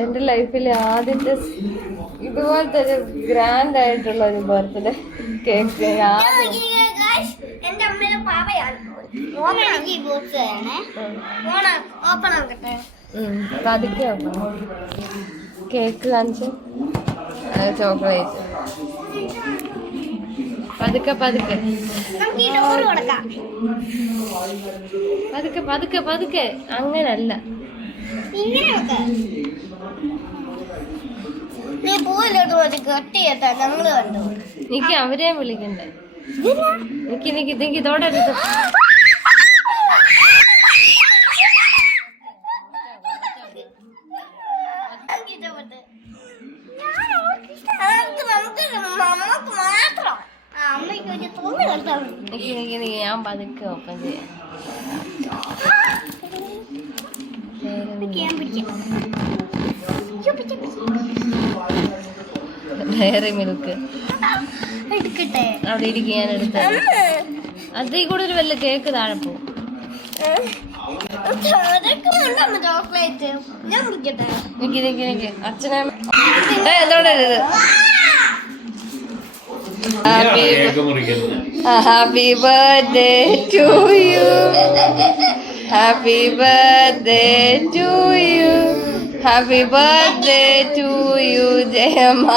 എൻ്റെ ലൈഫിലെ ആദ്യത്തെ ഇതുപോലത്തെ ഒരു ഗ്രാൻഡ് ആയിട്ടുള്ള ഒരു ബർത്ത്ഡേ കേക്ക് പതുക്കെ കേക്ക് കാണിച്ച് ചോക്ലേറ്റ് പതുക്കെ പതുക്കെ പതുക്കെ പതുക്കെ പതുക്കെ അങ്ങനല്ല എനിക്ക് അവരെ വിളിക്കണ്ടേ എനിക്ക് ഇതോടെ എടുത്ത് ഞാൻ പതുക്കെ ഓപ്പൺ ചെയ്യാം ഡയറി മിൽക്ക് അവിടെ ഇരിക്കും ഞാൻ എടുത്ത അതിൽ കൂടെ ഒരു വല്ല കേക്ക് താഴെ പോവും അച്ഛനെ എന്തോടരുത് happy birthday to you happy birthday to you happy birthday to you Jayamma